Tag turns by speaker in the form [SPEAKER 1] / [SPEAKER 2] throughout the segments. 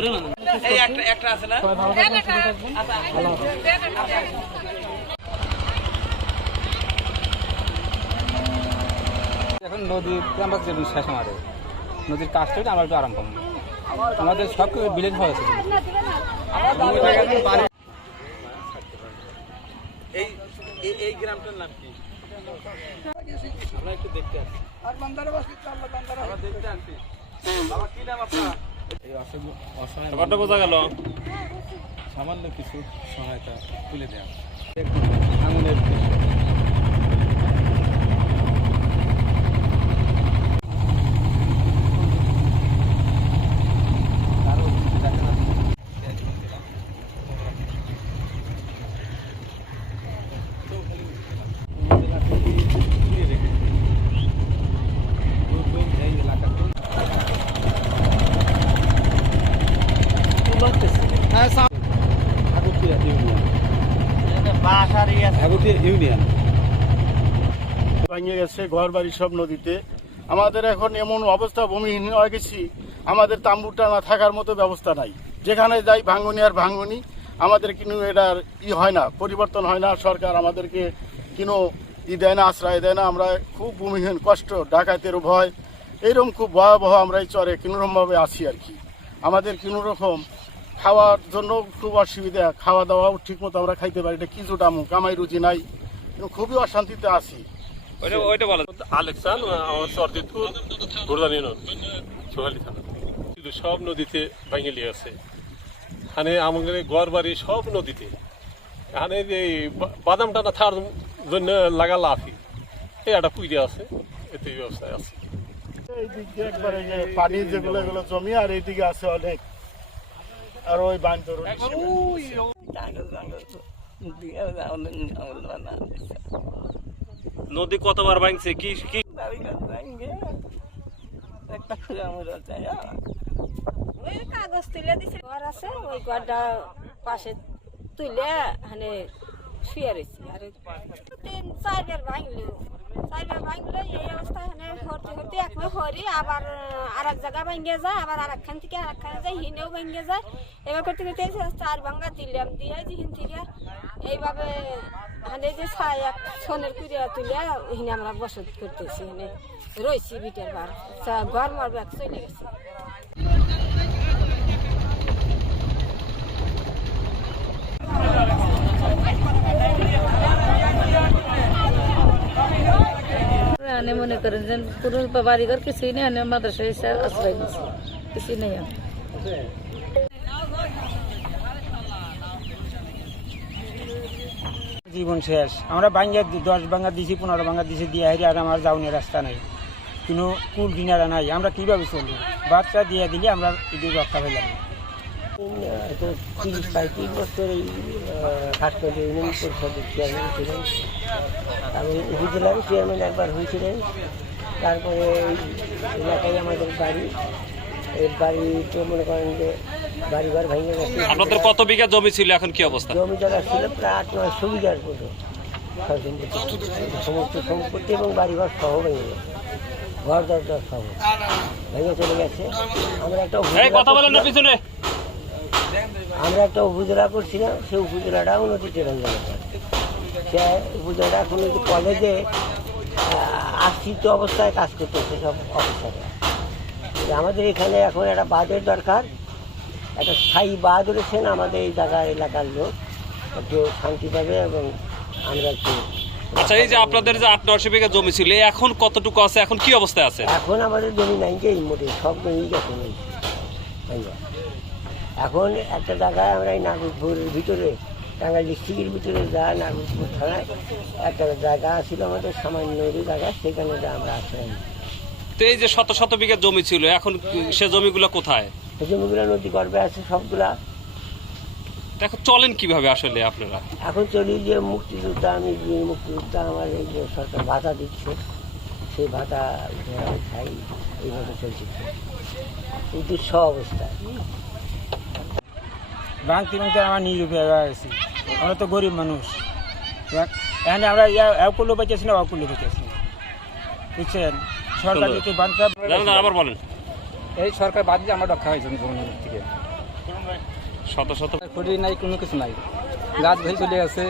[SPEAKER 1] করে না এই একটা একটা আছে না?
[SPEAKER 2] এখন নদীর আমরা যে শেষ আমাদের। নদীর কাজটা আমরা একটু আরাম পাবো আমাদের সব কিছু বিলেজ হয়ে আছে
[SPEAKER 1] এই এই- এই গ্রামটার নাম কি? আমরা একটু দেখতে আসছি আমরা দেখতে আসছি বাবা কি নাম আপনার?
[SPEAKER 3] ব্যাপারটা বোঝা গেল।
[SPEAKER 4] সামান্য কিছু সহায়তা তুলে দেওয়া ইউনিয়ন।
[SPEAKER 5] ভেঙে গেছে ঘর বাড়ি সব নদীতে। আমাদের এখন এমন অবস্থা ভূমিহীন হয়ে গেছি আমাদের তাম্বুটা না থাকার মতো ব্যবস্থা নাই। যেখানে যাই ভাঙ্গনি আর ভাঙ্গনি আমাদের কিন্তু এটার ই হয় না পরিবর্তন হয় না। সরকার আমাদেরকে কোনো ই দেয় না আশ্রয় দেয় না। আমরা খুব ভূমিহীন কষ্ট ডাকাতের ভয়। এইরকম খুব ভয়াবহ আমরা এই চরে কোনোরকমভাবে আছি আর কি। আমাদের কোনো রকম খাওয়ার জন্য খুব অসুবিধা। খাওয়া দাওয়াও ঠিক মতো আমরা খাইতে পারি না কিছু দামু কামাই রুচি নাই। খুবই অশান্তিতে আছি।
[SPEAKER 3] ওইটা ওইটা বলেন
[SPEAKER 6] আলেকসান আমার সরদিতপুর গোরদান ইউনিয়ন সোহালি থানা। কিন্তু সব নদীতে ভেঙে আছে এখানে আমাদের ঘর বাড়ি সব নদীতে। এখানে যে এই বাদাম টানা থার জন্য লাগা লাফি। এই একটা পুইরে আছে এতে এই ব্যবস্থায় আছে।
[SPEAKER 5] এই দিক দিয়ে একবারে পানি যেগুলো এগুলো জমি আর এইদিকে আছে অনেক আর ওই বান্ধ
[SPEAKER 3] নদী কতবার ভাঙছে? কি কি
[SPEAKER 7] কাগজ তুলে দিছে। ঘর আছে ওই ঘরটা পাশে তুলে মানে শুয়ে রয়েছে। আর তিন চারবার ভাঙলো চারবার ভাঙলো এই অবস্থা মানে হতে হতে আবার আর এক জায়গা ভেঙে যায়, আবার আর একখান থেকে আর একখানে যায়, হিনেও ভেঙে যায়। এবার করতে চার ভাঙ্গা দিলাম, দিয়ে যেখান থেকে এইভাবে মানে যে ছাই এক সোনের কুড়িয়া তুলে হিনে আমরা বসত করতেছি মানে রয়েছি বিটের বার। ঘর মারবে এক চলে গেছে।
[SPEAKER 8] আনে মনে করেন যে কোনো বাড়িঘর কিছুই নেই আনে মাদ্রাসা হিসাবে আশ্রয় নিচ্ছে কিছুই নেই
[SPEAKER 2] জীবন শেষ। আমরা বাঙ্গা দশ বাঙ্গা দিছি, পনেরো বাঙ্গা দিছি, দিয়ে হারি আর আমার যাওয়ার রাস্তা নাই। কোনো কুল কিনারা নাই। আমরা কীভাবে চলবো? বাচ্চা দিয়ে দিলে আমরা এদিকে রক্ষা পেলাম না।
[SPEAKER 9] তিরিশ পঁয়ত্রিশ এই হাসপাতালে ইউনিয়ন পরিষদের চেয়ারম্যান ছিলেন উপজেলার চেয়ারম্যান একবার হয়েছিলেন তারপরে এলাকায় আমাদের বাড়ি এই বাড়িতে মনে করেন যে বাড়ি ঘর ভেঙে গেছে
[SPEAKER 3] আপনাদের কত বিঘা জমি ছিল এখন কি অবস্থা?
[SPEAKER 9] জমি জায়গা ছিল প্রায় আট নয় সুবিধার মতো সমস্ত সম্পত্তি এবং বাড়িঘর সহ ভেঙে গেছে ঘর দরজার সহ ভেঙে চলে গেছে আমরা একটা
[SPEAKER 3] কথা বলেন না পিছনে।
[SPEAKER 9] আমরা একটা উপজেলা করছিলাম সেই উপজেলাটা উন্নতি গেছে সে উপজেলাটা এখন কলেজে আশ্রিত অবস্থায় কাজ করতেছে সব অফিসাররা যে আমাদের এখানে এখন একটা বাঁধের দরকার একটা স্থায়ী বাঁধ রয়েছেন আমাদের এই জায়গার এলাকার লোক একটু শান্তি পাবে এবং আমরা একটু
[SPEAKER 3] আচ্ছা এই যে আপনাদের যে আট নশো বিঘা জমি ছিল এখন কতটুকু আছে? এখন কি অবস্থায় আছে?
[SPEAKER 9] এখন আমাদের জমি নাই যে এই মোটে সব জমি গেছে। এখন একটা জায়গায় আমরা এই নাগরপুরের ভিতরে টাঙ্গাইল ডিস্ট্রিক্টের ভিতরে যা নাগরপুর থানায় একটা জায়গা ছিল আমাদের সামান্য জায়গা সেখানে যা আমরা আশ্রয়
[SPEAKER 3] তো এই যে শত শত বিঘা জমি ছিল এখন সে জমিগুলো কোথায়?
[SPEAKER 9] সেই জমিগুলো নদী গর্বে আছে সবগুলা।
[SPEAKER 3] এখন চলেন কীভাবে আসলে আপনারা?
[SPEAKER 9] এখন চলি যে মুক্তিযোদ্ধা আমি যে মুক্তিযোদ্ধা আমার এই যে সরকার ভাতা দিচ্ছে সেই ভাতা খাই এইভাবে চলছে। এই দুঃস অবস্থা।
[SPEAKER 2] ভাঙতে ভাঙতে আমার নিরুপায় হয়ে গেছি আমরা তো গরিব মানুষ। এখানে আমরা এও করলেও বেঁচেছি না করলেও বেঁচেছি বুঝছেন? সরকার যদি বান্ধব
[SPEAKER 3] আবার বলেন।
[SPEAKER 2] এই সরকার বাদ দিয়ে আমরা রক্ষা হয়েছে বন্যার থেকে।
[SPEAKER 3] শত শত।
[SPEAKER 1] খুঁটি নাই কোনো কিছু নাই। গাছ ভেঙে চলে গেছে।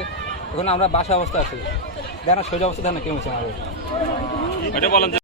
[SPEAKER 1] এখন আমরা বাসা অবস্থা আছি। দেখেন শরীর অবস্থা দেখেন কেমন হচ্ছে আমাদের?
[SPEAKER 3] বলেন